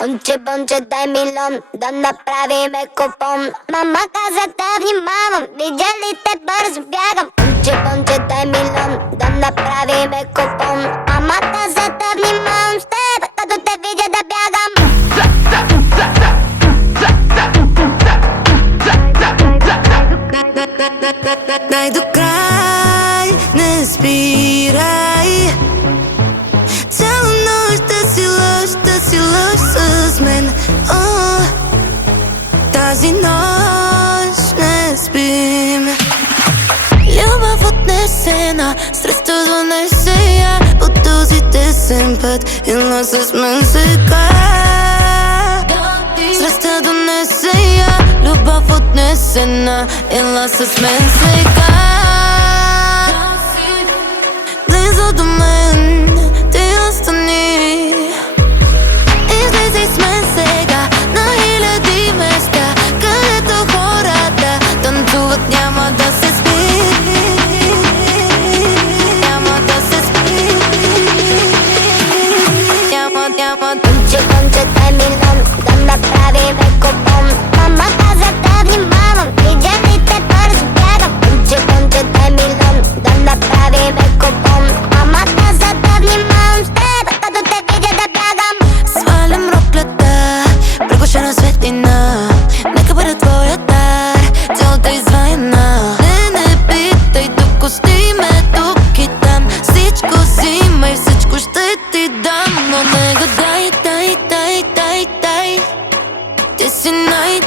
Бонче, дай милион, да направиме купон. Мама каза да внимавам, видя ли те бързо бягам. Бонче, дай милион, да направиме купон. Мама каза да внимавам с теб, като те видя да бягам. Дай до край, не спирай. Цяла нощ да си лъж с мен. Тази нощ не спим. Любов отнесена, страстта донесе я по този тесен път. Ела с мен сега. Страстта донесе я, любов отнесена. Ела с мен сега. Близо до мен ти остани. Излизай с мен сега на хиляди места, където хората танцуват, няма да се спи. Няма да се спи. Няма. Бонче, дай милион, да направиме купон. Мама каза да внимавам, видя ли те бързо бягам. Бонче, дай милион, да направиме купон. Мама каза да внимавам с теб, като те видя да бягам. Свалям роклята, приглушена светлина. Нека бъде твоя дар, цялата изваяна. Не питай, тук ости ме тук и там. Всичко си имай, всичко ще ти дам. Но не го дай. Ти си най.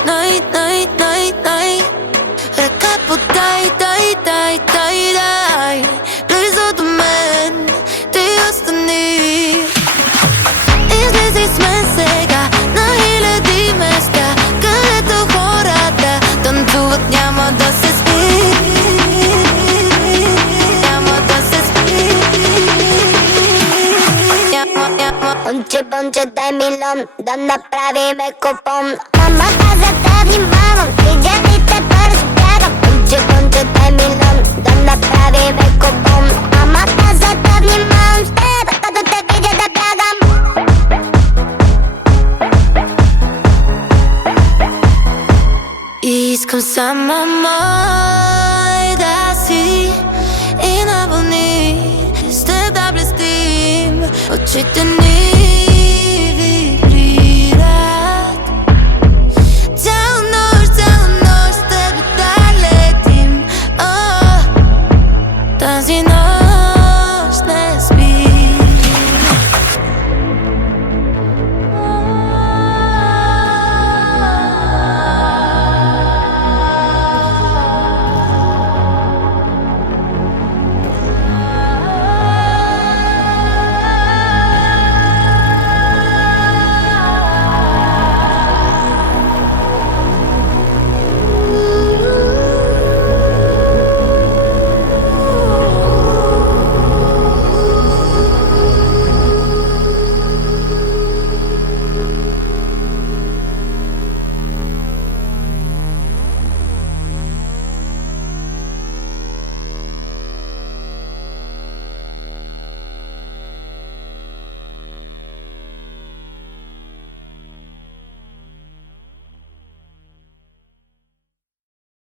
Ръка подай, дай. Близо до мен ти остани. Излизай с мен сега на хиляди места, където хората танцуват, няма да се спи. Няма да се спи. Няма. Бонче, дай милион, да направиме купон. Мама каза да внимавам, видя ли те бързо бягам. Бонче, дай милион, да направиме купон. Мама каза да внимавам с теб, като те видя да бягам. Искам само мой да си и на вълни с теб да блестим. Очите ни